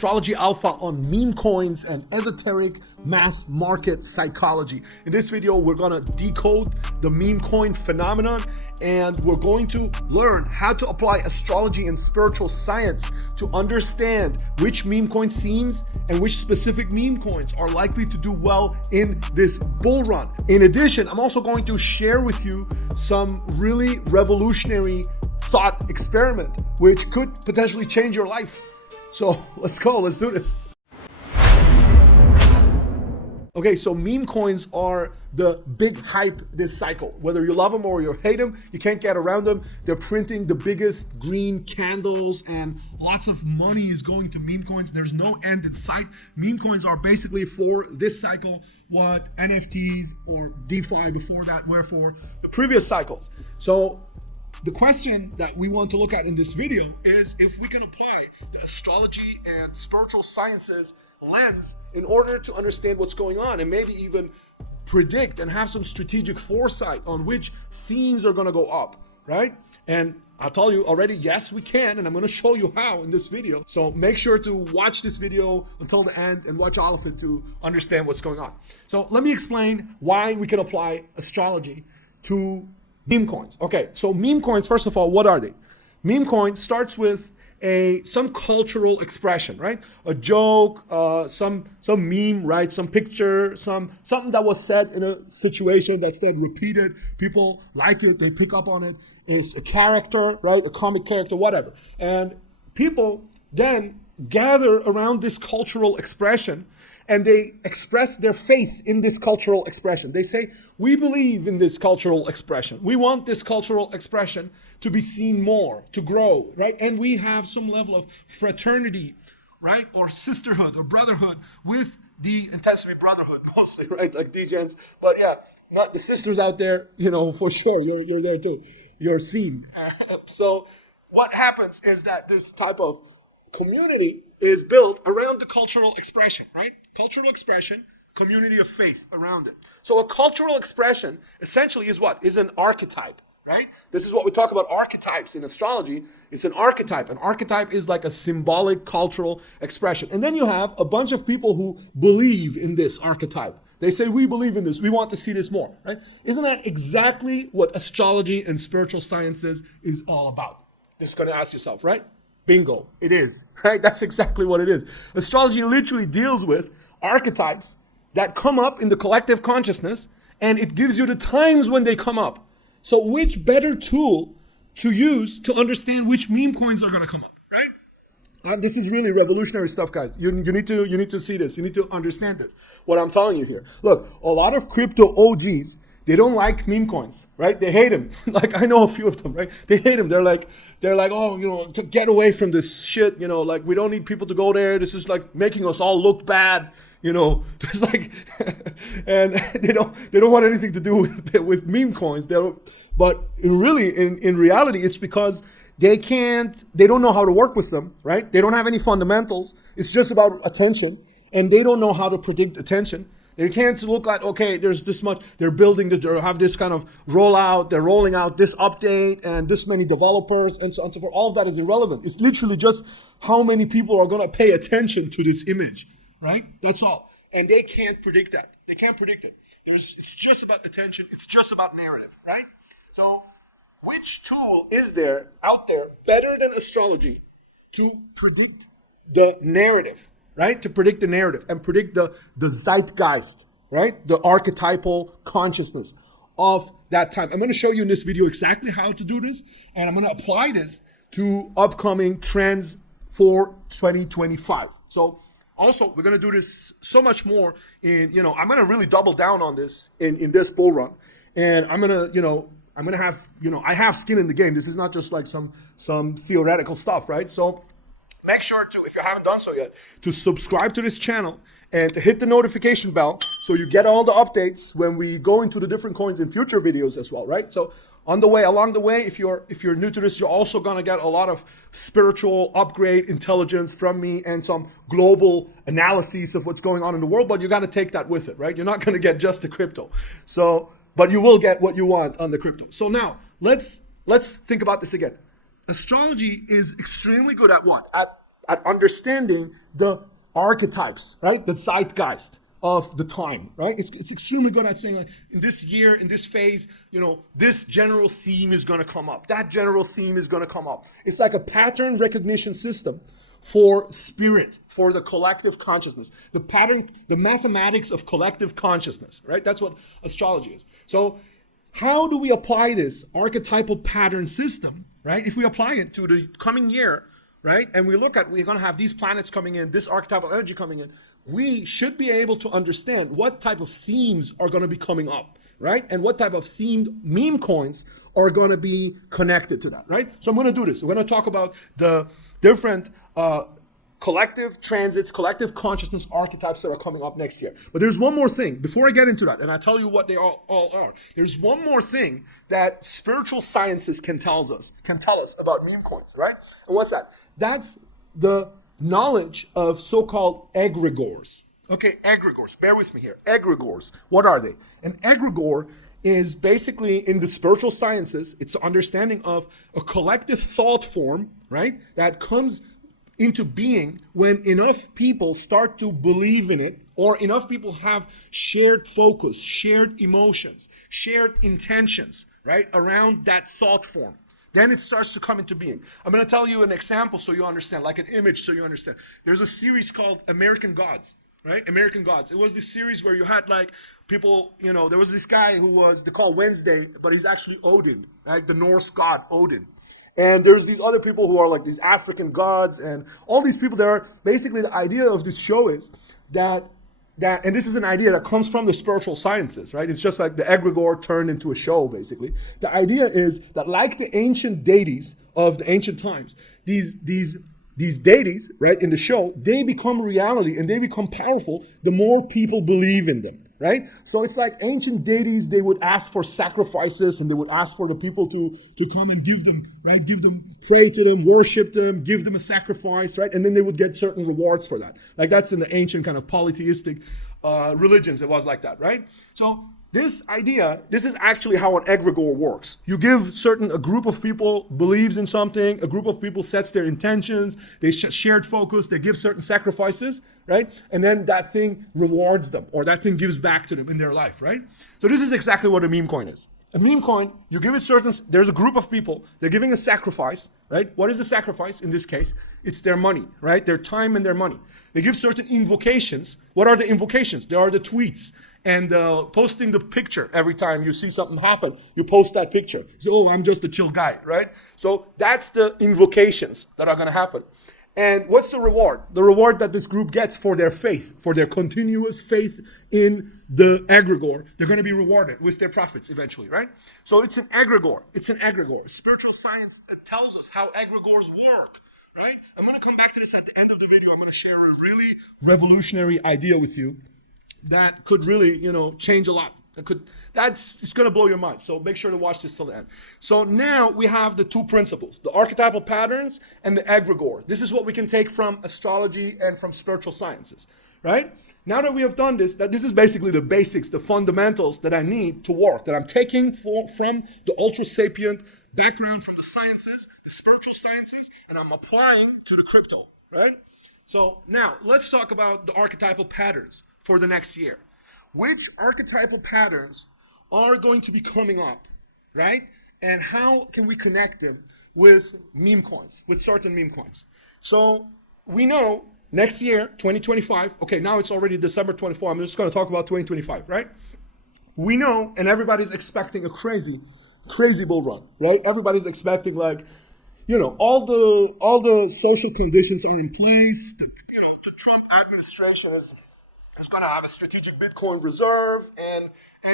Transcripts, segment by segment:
Astrology Alpha on meme coins and esoteric mass market psychology. In this video, we're gonna decode the meme coin phenomenon, and we're going to learn how to apply astrology and spiritual science to understand which meme coin themes and which specific meme coins are likely to do well in this bull run. In addition, I'm also going to share with you some really revolutionary thought experiment which could potentially change your life. So let's go, let's do this. Okay, so meme coins are the big hype this cycle. Whether you love them or you hate them, you can't get around them. They're printing the biggest green candles and lots of money is going to meme coins. There's no end in sight. Meme coins are basically for this cycle what NFTs or DeFi before that were for the previous cycles. So the question that we want to look at in this video is if we can apply the astrology and spiritual sciences lens in order to understand what's going on and maybe even predict and have some strategic foresight on which themes are going to go up, right? And I'll tell you already, yes, we can, and I'm going to show you how in this video. So make sure to watch this video until the end and watch all of it to understand what's going on. So let me explain why we can apply astrology to meme coins. Okay, so meme coins, first of all, what are they? Meme coin starts with some cultural expression, right? A joke, some meme, right? Some picture, something that was said in a situation that's then repeated. People like it, they pick up on it. It's a character, right? A comic character, whatever. And people then gather around this cultural expression and they express their faith in this cultural expression. They say, we believe in this cultural expression. We want this cultural expression to be seen more, to grow, right? And we have some level of fraternity, right? Or sisterhood or brotherhood with the, it tends to be brotherhood mostly, right? Like degens. But yeah, not the sisters out there, you know, for sure, you're there too. You're seen. So what happens is that this type of community is built around the cultural expression, right? Cultural expression, community of faith around it. So a cultural expression essentially is what? Is an archetype, right? This is what we talk about archetypes in astrology. It's an archetype. An archetype is like a symbolic cultural expression. And then you have a bunch of people who believe in this archetype. They say, we believe in this. We want to see this more, right? Isn't that exactly what astrology and spiritual sciences is all about? This is going to ask yourself, right? Bingo, it is, right? That's exactly what it is. Astrology literally deals with archetypes that come up in the collective consciousness, and it gives you the times when they come up. So which better tool to use to understand which meme coins are going to come up, right? This is really revolutionary stuff, guys. You need to see this. You need to understand this, what I'm telling you here. Look, a lot of crypto OGs, they don't like meme coins, right? They hate them. Like, I know a few of them, right? They hate them. They're like, oh, you know, to get away from this shit, you know, like we don't need people to go there. This is like making us all look bad, you know. It's like, and they don't want anything to do with meme coins. But in reality, it's because they don't know how to work with them, right? They don't have any fundamentals. It's just about attention, and they don't know how to predict attention. They can't look at, okay, there's this much, they're building this, they have this kind of rollout, they're rolling out this update and this many developers and so on and so forth. All of that is irrelevant. It's literally just how many people are going to pay attention to this image, right? That's all. And they can't predict that. They can't predict it. It's just about attention. It's just about narrative, right? So which tool is there out there better than astrology to predict the narrative? Right? To predict the narrative and predict the zeitgeist, right? The archetypal consciousness of that time. I'm going to show you in this video exactly how to do this, and I'm going to apply this to upcoming trends for 2025. So also, we're going to do this so much more in, you know, I'm going to really double down on this in this bull run. And I'm going to, you know, have, you know, I have skin in the game. This is not just like some theoretical stuff, right? So make sure to, if you haven't done so yet, to subscribe to this channel and to hit the notification bell so you get all the updates when we go into the different coins in future videos as well, right? So along the way, if you're new to this, you're also gonna get a lot of spiritual upgrade intelligence from me and some global analyses of what's going on in the world, but you gotta take that with it, right? You're not gonna get just the crypto. So, but you will get what you want on the crypto. So now, let's think about this again. Astrology is extremely good at what? At at understanding the archetypes, right? The zeitgeist of the time, right? It's extremely good at saying, like, in this year, in this phase, this general theme is going to come up. That general theme is going to come up. It's like a pattern recognition system for spirit, for the collective consciousness, the mathematics of collective consciousness, right? That's what astrology is. So how do we apply this archetypal pattern system, right? If we apply it to the coming year, right? And we're going to have these planets coming in, this archetypal energy coming in, we should be able to understand what type of themes are going to be coming up, right? And what type of themed meme coins are going to be connected to that, right? So I'm going to do this. We're going to talk about the different collective transits, collective consciousness archetypes that are coming up next year. But there's one more thing before I get into that, and I tell you what they all are. There's one more thing that spiritual sciences can tell us about meme coins, right? And what's that? That's the knowledge of so-called egregores. Okay, egregores. Bear with me here. Egregores. What are they? An egregore is basically, in the spiritual sciences, it's the understanding of a collective thought form, right, that comes into being when enough people start to believe in it, or enough people have shared focus, shared emotions, shared intentions, right, around that thought form. Then it starts to come into being. I'm going to tell you an example so you understand, like an image so you understand. There's a series called American Gods, right? American Gods. It was this series where you had like people, there was this guy who was, they call Wednesday, but he's actually Odin, right? The Norse god Odin. And there's these other people who are like these African gods, and all these people there. Basically, the idea of this show is that, and this is an idea that comes from the spiritual sciences, right? It's just like the egregore turned into a show, basically. The idea is that, like the ancient deities of the ancient times, these deities, right, in the show, they become reality and they become powerful the more people believe in them, right? So it's like ancient deities, they would ask for sacrifices and they would ask for the people to come and give them, right? Pray to them, worship them, give them a sacrifice, right? And then they would get certain rewards for that. Like that's in the ancient kind of polytheistic religions, it was like that, right? So this is actually how an egregore works. You give a group of people believes in something, a group of people sets their intentions, they shared focus, they give certain sacrifices, right? And then that thing rewards them, or that thing gives back to them in their life, right? So this is exactly what a meme coin is. A meme coin, you give it there's a group of people, they're giving a sacrifice, right? What is the sacrifice in this case? It's their money, right? Their time and their money. They give certain invocations. What are the invocations? There are the tweets. And posting the picture every time you see something happen, you post that picture. You say, oh, I'm just a chill guy, right? So that's the invocations that are going to happen. And what's the reward? The reward that this group gets for their faith, for their continuous faith in the egregore, they're going to be rewarded with their profits eventually, right? So it's an egregore. It's an egregore. Spiritual science tells us how egregores work, right? I'm going to come back to this at the end of the video. I'm going to share a really revolutionary idea with you that could really, change a lot. It's going to blow your mind. So make sure to watch this till the end. So now we have the two principles, the archetypal patterns and the egregore. This is what we can take from astrology and from spiritual sciences, right? Now that we have done this, this is basically the basics, the fundamentals that I need to work, that I'm taking from the Ultrasapient background, from the sciences, the spiritual sciences, and I'm applying to the crypto, right? So now let's talk about the archetypal patterns for the next year. Which archetypal patterns are going to be coming up, right? And how can we connect them with meme coins, with certain meme coins? So we know next year, 2025, okay, now it's already December 24, I'm just going to talk about 2025, right? We know, and everybody's expecting a crazy bull run, right? Everybody's expecting all the social conditions are in place. The Trump administration is going to have a strategic Bitcoin reserve, and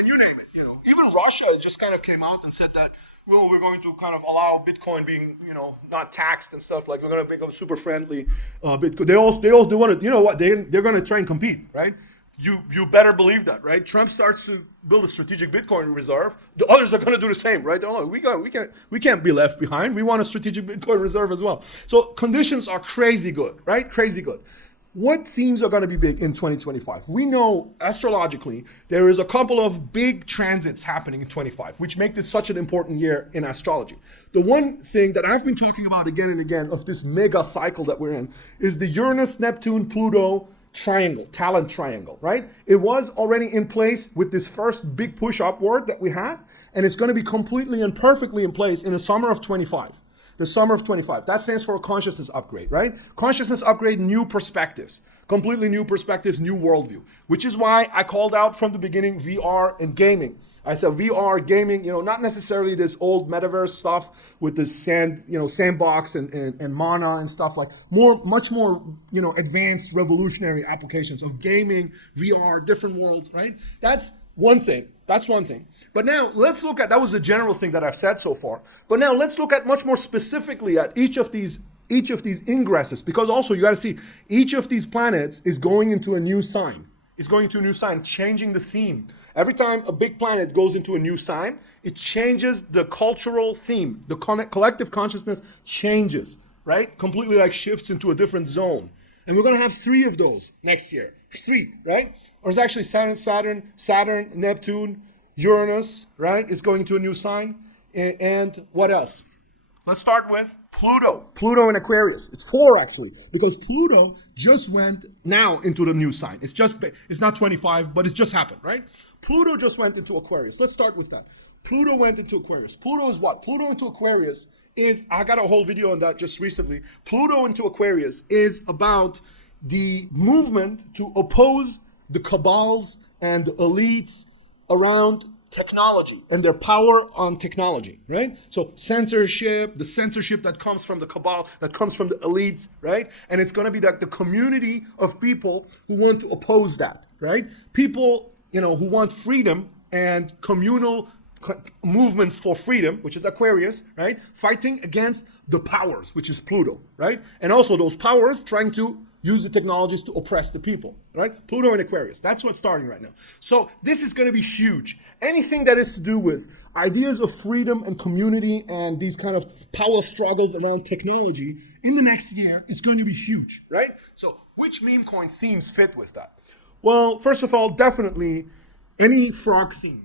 you name it. Even Russia just kind of came out and said that, well, we're going to kind of allow Bitcoin being, not taxed and stuff. Like we're going to become super friendly Bitcoin. They also want to, you know what? They're going to try and compete, right? You better believe that, right? Trump starts to build a strategic Bitcoin reserve. The others are going to do the same, right? They're like, we can't be left behind. We want a strategic Bitcoin reserve as well. So conditions are crazy good, right? Crazy good. What themes are going to be big in 2025? We know astrologically there is a couple of big transits happening in 25, which make this such an important year in astrology. The one thing that I've been talking about again and again of this mega cycle that we're in is the Uranus, Neptune, Pluto triangle, talent triangle, right? It was already in place with this first big push upward that we had, and it's going to be completely and perfectly in place in the summer of 25. The summer of 25. That stands for a consciousness upgrade, right? Consciousness upgrade, new perspectives. Completely new perspectives, new worldview. Which is why I called out from the beginning VR and gaming. I said VR, gaming, not necessarily this old metaverse stuff with the sandbox and mana and stuff like much more, advanced revolutionary applications of gaming, VR, different worlds, right? That's one thing. But now let's look at, that was the general thing that I've said so far. But now let's look at much more specifically at each of these ingresses, because also you got to see each of these planets is going into a new sign. It's going to a new sign, changing the theme. Every time a big planet goes into a new sign, it changes the cultural theme. The collective consciousness changes, right? Completely shifts into a different zone. And we're going to have 3 of those next year. 3, right? Or it's actually Saturn, Neptune, Uranus, right? Is going to a new sign. And what else? Let's start with Pluto. Pluto in Aquarius. It's 4 actually, because Pluto just went now into the new sign. It's not 25, but it's just happened, right? Pluto just went into Aquarius. Let's start with that. Pluto went into Aquarius. Pluto is what? Pluto into Aquarius is, I got a whole video on that just recently. Pluto into Aquarius is about the movement to oppose the cabals and the elites around technology and their power on technology, right? So the censorship that comes from the cabal, that comes from the elites, right? And it's going to be the community of people who want to oppose that, right? People, who want freedom and communal movements for freedom, which is Aquarius, right? Fighting against the powers, which is Pluto, right? And also those powers trying to use the technologies to oppress the people, right? Pluto and Aquarius. That's what's starting right now. So this is going to be huge. Anything that is to do with ideas of freedom and community and these kind of power struggles around technology in the next year is going to be huge, right? So which meme coin themes fit with that? Well, first of all, definitely any frog theme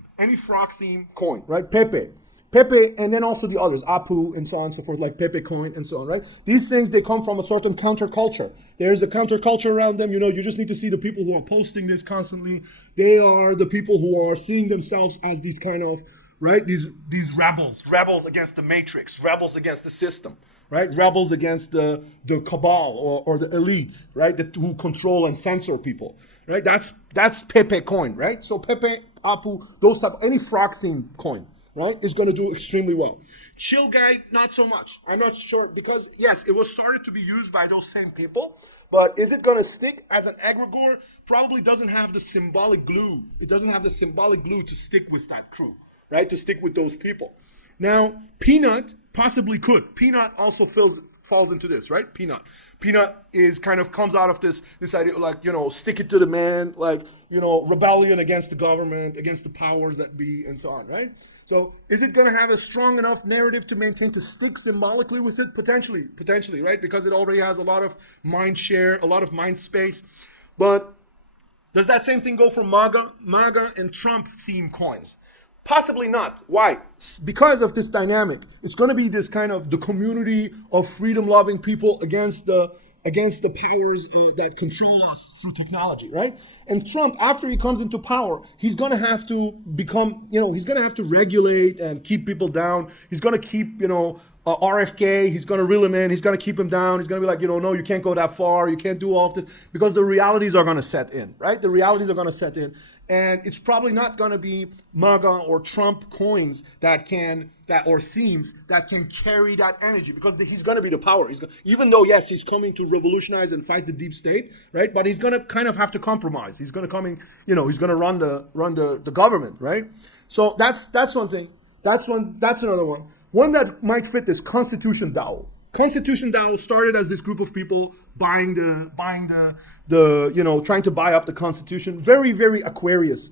coin, right? PEPE, and then also the others, APU, and so on and so forth, like PEPE coin and so on, right? These things, they come from a certain counterculture. There's a counterculture around them. You just need to see the people who are posting this constantly. They are the people who are seeing themselves as these kind of, right? These rebels against the matrix, rebels against the system, right? Rebels against the cabal or the elites, right? Who control and censor people, right? That's PEPE coin, right? So PEPE, APU, those type, any frog theme coin, right, is going to do extremely well. Chill guy, not so much. I'm not sure, because yes, it was started to be used by those same people, but is it going to stick as an egregore? Probably doesn't have the symbolic glue. It doesn't have the symbolic glue to stick with that crew, right, to stick with those people. Now, PNUT possibly could. PNUT also falls into this, right? PNUT is comes out of this idea, stick it to the man, rebellion against the government, against the powers that be, and so on, right? So is it going to have a strong enough narrative to stick symbolically with it? Potentially, right? Because it already has a lot of mind share, a lot of mind space. But does that same thing go for MAGA and Trump theme coins? Possibly not. Why? Because of this dynamic. It's going to be this kind of the community of freedom-loving people against the powers that control us through technology, right? And Trump, after he comes into power, he's going to have to become, he's going to have to regulate and keep people down. He's going to keep, RFK, he's going to reel him in, he's going to keep him down, he's going to be like, no, you can't go that far, you can't do all of this, because the realities are going to set in, right? The realities are going to set in, and it's probably not going to be MAGA or Trump coins or themes that can carry that energy, because he's going to be the power. Even though, yes, he's coming to revolutionize and fight the deep state, right? But he's going to kind of have to compromise. He's going to he's going to run the government, right? So that's one thing. That's another one. One that might fit this, Constitution DAO. Constitution DAO started as this group of people buying the trying to buy up the Constitution. Very, very Aquarius,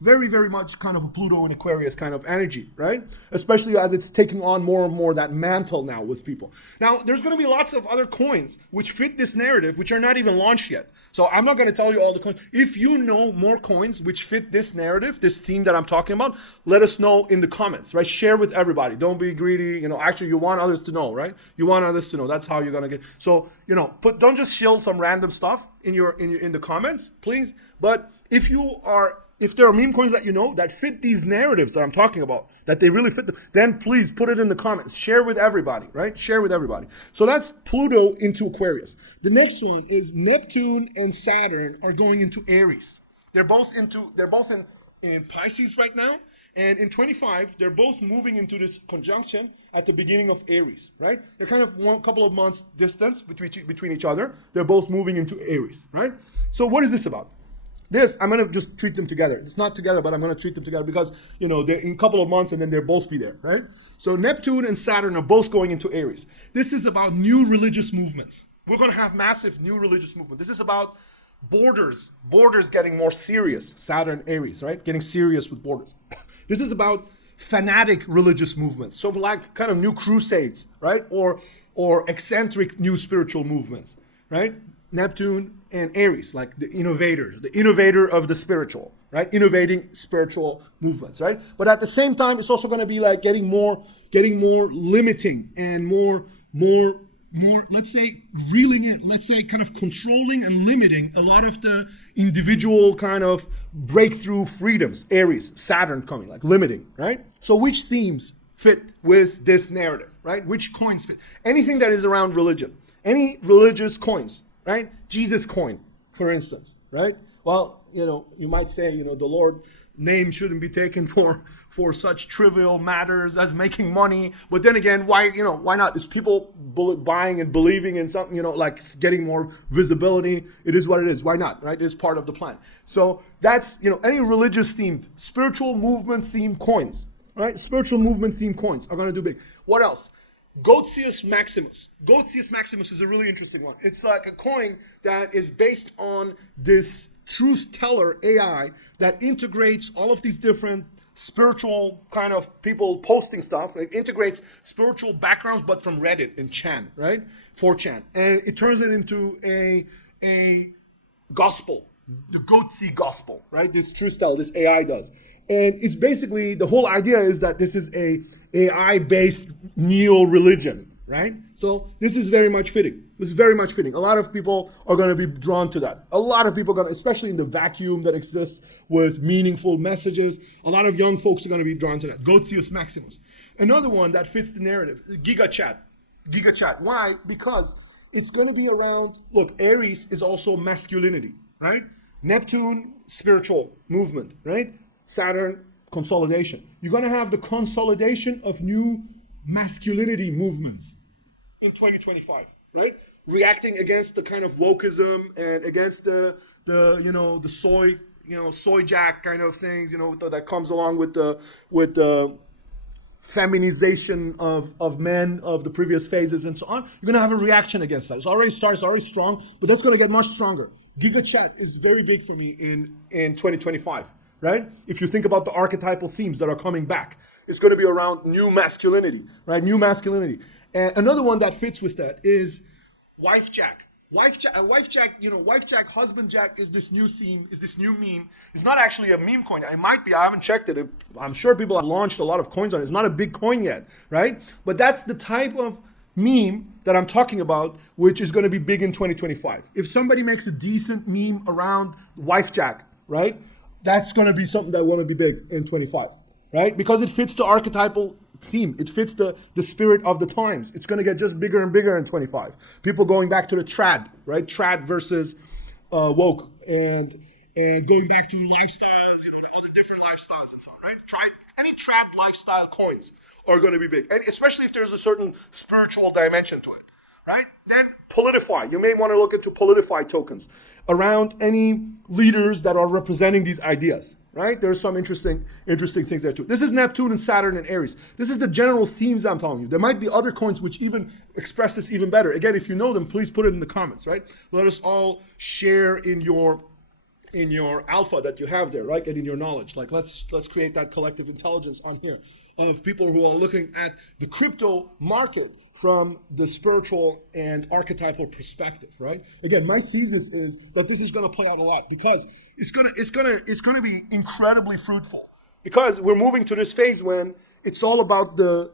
very, very much kind of a Pluto and Aquarius kind of energy, right? Especially as it's taking on more and more that mantle now with people. Now, there's going to be lots of other coins which fit this narrative, which are not even launched yet. So I'm not going to tell you all the coins. If you know more coins which fit this narrative, this theme that I'm talking about, let us know in the comments, right? Share with everybody. Don't be greedy. Actually, you want others to know, right? You want others to know. That's how you're going to get. So, don't just shill some random stuff in the comments, please. But if there are meme coins that that fit these narratives that I'm talking about, that they really fit them, then please put it in the comments. Share with everybody, right? Share with everybody. So that's Pluto into Aquarius. The next one is Neptune and Saturn are going into Aries. They're both in Pisces right now. And in 25, they're both moving into this conjunction at the beginning of Aries, right? They're kind of one couple of months distance between each other. They're both moving into Aries, right? So what is this about? I'm going to just treat them together. It's not together, but I'm going to treat them together because, they're in a couple of months and then they'll both be there, right? So Neptune and Saturn are both going into Aries. This is about new religious movements. We're going to have massive new religious movement. This is about borders getting more serious. Saturn, Aries, right? Getting serious with borders. This is about fanatic religious movements. So like kind of new crusades, right? Or eccentric new spiritual movements, right? Neptune and Aries, like the innovator of the spiritual, right? Innovating spiritual movements, right? But at the same time, it's also going to be like getting more limiting and more, let's say, reeling in, let's say, kind of controlling and limiting a lot of the individual kind of breakthrough freedoms. Aries, Saturn coming, like limiting, right? So which themes fit with this narrative, right? Which coins fit? Anything that is around religion, any religious coins, right? Jesus coin, for instance, right? Well, you might say, the Lord name shouldn't be taken for such trivial matters as making money. But then again, why not? It's people buying and believing in something, like getting more visibility. It is what it is. Why not, right? It is part of the plan. So that's, any religious themed, spiritual movement themed coins, right? Spiritual movement themed coins are going to do big. What else? GOATSEUS Maximus. GOATSEUS Maximus is a really interesting one. It's like a coin that is based on this truth teller AI that integrates all of these different spiritual kind of people posting stuff. It integrates spiritual backgrounds, but from Reddit and Chan, right? 4chan. And it turns it into a gospel, the GOATSEUS gospel, right? This truth teller, this AI does. And it's basically, the whole idea is that this is a AI-based neo-religion, right? So this is very much fitting. This is very much fitting. A lot of people are going to be drawn to that. A lot of people are going to, especially in the vacuum that exists with meaningful messages, a lot of young folks are going to be drawn to that. GOATSEUS Maximus. Another one that fits the narrative, GIGA chat. GIGA chat. Why? Because it's going to be around, look, Aries is also masculinity, right? Neptune, spiritual movement, right? Saturn, consolidation. You're going to have the consolidation of new masculinity movements in 2025, right? Reacting against the kind of wokeism and against the soy jack kind of things, that comes along with the feminization of men of the previous phases and so on. You're going to have a reaction against that. It's already strong, but that's going to get much stronger. Giga chat is very big for me in 2025. Right? If you think about the archetypal themes that are coming back, it's going to be around new masculinity, right? New masculinity. And another one that fits with that is wife jack. Wife jack, husband jack is this new theme, is this new meme. It's not actually a meme coin. It might be, I haven't checked it. I'm sure people have launched a lot of coins on it. It's not a big coin yet, right? But that's the type of meme that I'm talking about, which is going to be big in 2025. If somebody makes a decent meme around wife jack, right? That's going to be something that will be big in 25, right? Because it fits the archetypal theme. It fits the spirit of the times. It's going to get just bigger and bigger in 25. People going back to the trad, right? Trad versus woke and going back to lifestyles, all the different lifestyles and so on, right? Any trad lifestyle coins are going to be big, and especially if there's a certain spiritual dimension to it, right? Then Politify. You may want to look into Politify tokens around any leaders that are representing these ideas, right? There's some interesting things there too. This is Neptune and Saturn and Aries. This is the general themes I'm telling you. There might be other coins which even express this even better. Again, if you know them, please put it in the comments, right? Let us all share in your alpha that you have there, right? And in your knowledge. Like let's create that collective intelligence on here of people who are looking at the crypto market from the spiritual and archetypal perspective, right? Again, my thesis is that this is going to play out a lot because it's going to be incredibly fruitful because we're moving to this phase when it's all about the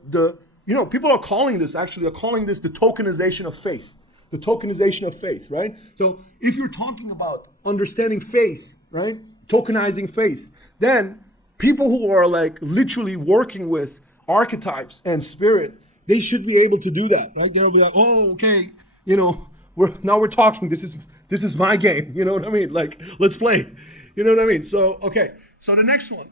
people are calling this the tokenization of faith. The tokenization of faith, right? So if you're talking about understanding faith, right? Tokenizing faith, then people who are like literally working with archetypes and spirit, they should be able to do that, right? They'll be like, oh, okay, we're talking. This is my game. You know what I mean? Like, let's play. You know what I mean? So, okay. So the next one,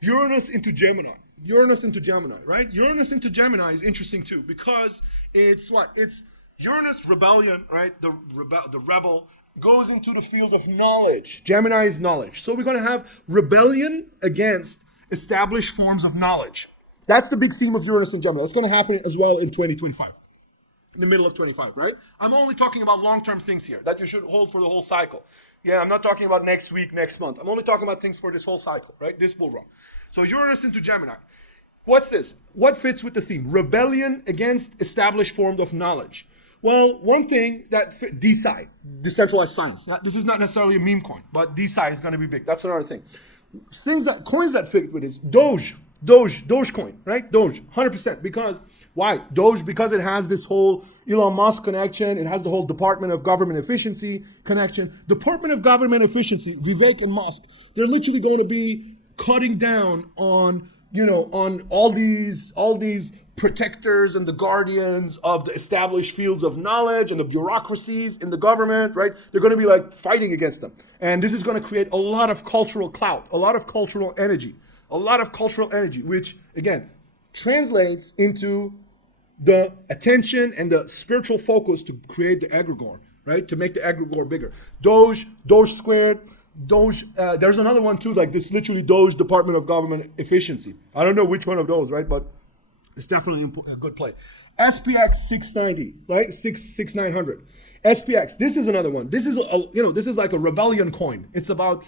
Uranus into Gemini. Uranus into Gemini, right? Uranus into Gemini is interesting too because it's what? It's Uranus rebellion, right? The rebel goes into the field of knowledge. Gemini is knowledge. So we're going to have rebellion against established forms of knowledge. That's the big theme of Uranus and Gemini. That's going to happen as well in 2025, in the middle of 25, right? I'm only talking about long-term things here that you should hold for the whole cycle. Yeah, I'm not talking about next week, next month. I'm only talking about things for this whole cycle, right? This will run. So Uranus into Gemini. What's this? What fits with the theme? Rebellion against established forms of knowledge. Well, one thing that DeSci, decentralized science. Now, this is not necessarily a meme coin, but DeSci is going to be big. That's another thing. Coins that fit with is DOGE coin, right? DOGE, 100%. Because why? DOGE because it has this whole Elon Musk connection. It has the whole Department of Government Efficiency connection. Department of Government Efficiency, Vivek and Musk, they're literally going to be cutting down on all these protectors and the guardians of the established fields of knowledge and the bureaucracies in the government, right? They're going to be like fighting against them. And this is going to create a lot of cultural clout, a lot of cultural energy, which again, translates into the attention and the spiritual focus to create the egregore, right? To make the egregore bigger. DOGE squared, DOGE, there's another one too, like this literally DOGE, Department of Government Efficiency. I don't know which one of those, right? But it's definitely a good play. SPX 690, right? 6900. SPX. This is another one. This is this is like a rebellion coin. It's about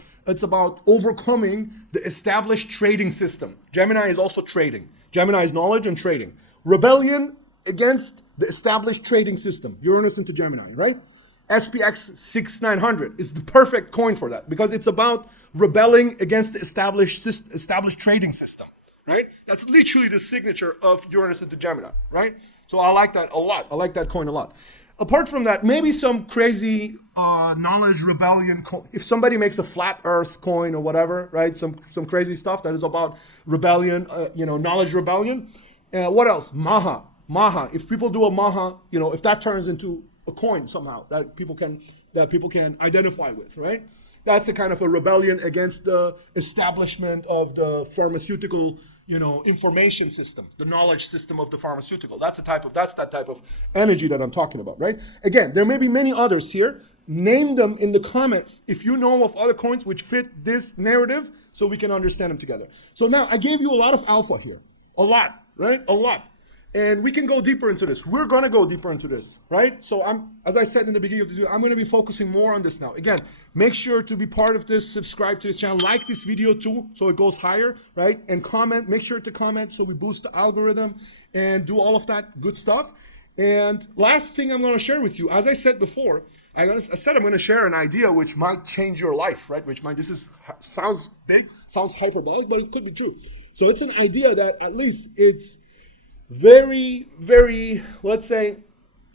overcoming the established trading system. Gemini is also trading. Gemini is knowledge and trading. Rebellion against the established trading system. Uranus into Gemini, right? SPX 6900 is the perfect coin for that because it's about rebelling against the established trading system. Right? That's literally the signature of Uranus into Gemini, right? So I like that a lot. I like that coin a lot. Apart from that, maybe some crazy knowledge rebellion coin. If somebody makes a flat earth coin or whatever, right? Some crazy stuff that is about rebellion, knowledge rebellion. What else? Maha. If people do a Maha, if that turns into a coin somehow that people can identify with, right? That's a kind of a rebellion against the establishment of the pharmaceutical, information system, the knowledge system of the pharmaceutical. That's that type of energy that I'm talking about, right? Again, there may be many others here. Name them in the comments if you know of other coins which fit this narrative so we can understand them together. So now I gave you a lot of alpha here. A lot, right? A lot. And we can go deeper into this. We're going to go deeper into this, right? So as I said in the beginning of this video, I'm going to be focusing more on this now. Again, make sure to be part of this, subscribe to this channel, like this video too, so it goes higher, right? And comment, make sure to comment so we boost the algorithm and do all of that good stuff. And last thing I'm going to share with you, as I said before, I said I'm going to share an idea which might change your life, right? Sounds big, sounds hyperbolic, but it could be true. So it's an idea that at least it's very, very, let's say,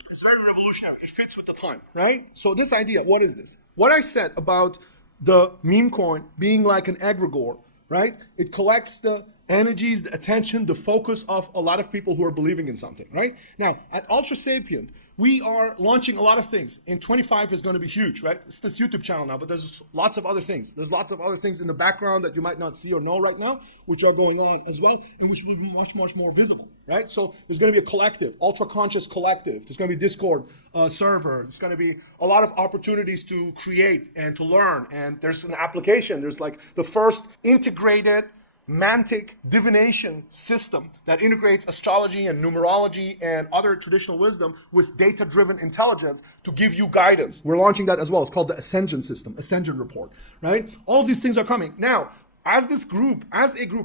it's very revolutionary. It fits with the time, right? So this idea, what is this? What I said about the meme coin being like an egregore, right? It collects the energies, the attention, the focus of a lot of people who are believing in something, right? Now, at Ultrasapient, we are launching a lot of things. In 25 is going to be huge, right? It's this YouTube channel now, but there's lots of other things. There's lots of other things in the background that you might not see or know right now, which are going on as well, and which will be much, much more visible, right? So there's going to be a collective, Ultraconscious collective. There's going to be Discord server. There's going to be a lot of opportunities to create and to learn. And there's an application. There's like the first integrated mantic divination system that integrates astrology and numerology and other traditional wisdom with data-driven intelligence to give you guidance. We're launching that as well. It's called the Ascension system, Ascension report, right? All of these things are coming. Now, as a group,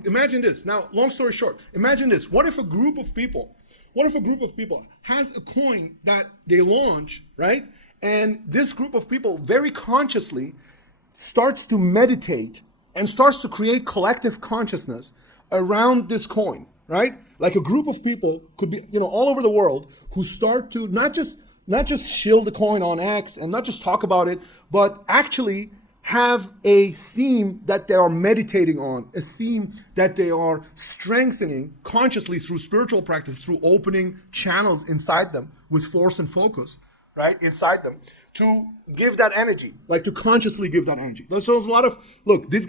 imagine this. Now, long story short, imagine this. What if a group of people has a coin that they launch, right? And this group of people very consciously starts to meditate and starts to create collective consciousness around this coin, right? Like a group of people could be, all over the world who start to not just shield the coin on X and not just talk about it, but actually have a theme that they are meditating on, a theme that they are strengthening consciously through spiritual practice, through opening channels inside them with force and focus, right, inside them, to give that energy, like to consciously give that energy. So there's a lot of, look, this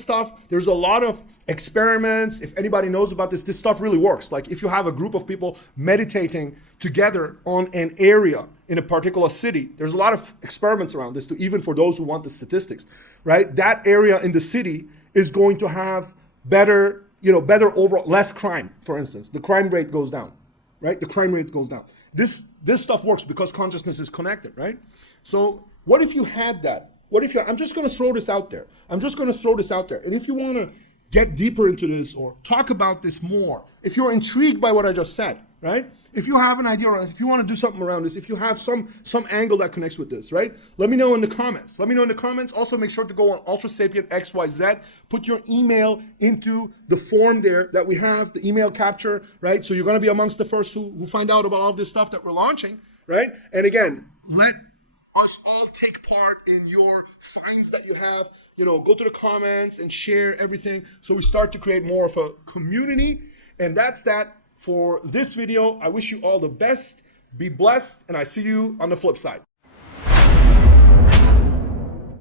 stuff, there's a lot of experiments. If anybody knows about this stuff really works. Like if you have a group of people meditating together on an area in a particular city, there's a lot of experiments around this, even for those who want the statistics, right? That area in the city is going to have better overall, less crime, for instance. The crime rate goes down, right? The crime rate goes down. This stuff works because consciousness is connected, right? So what if you had that? I'm just going to throw this out there. And if you want to get deeper into this or talk about this more, if you're intrigued by what I just said, right? If you have an idea, or if you want to do something around this, if you have some angle that connects with this, right? Let me know in the comments. Also, make sure to go on Ultrasapient XYZ. Put your email into the form there that we have, the email capture, right? So you're going to be amongst the first who find out about all of this stuff that we're launching, right? And again, let us all take part in your finds that you have. Go to the comments and share everything so we start to create more of a community. And that's that for this video. I wish you all the best. Be blessed, and I see you on the flip side.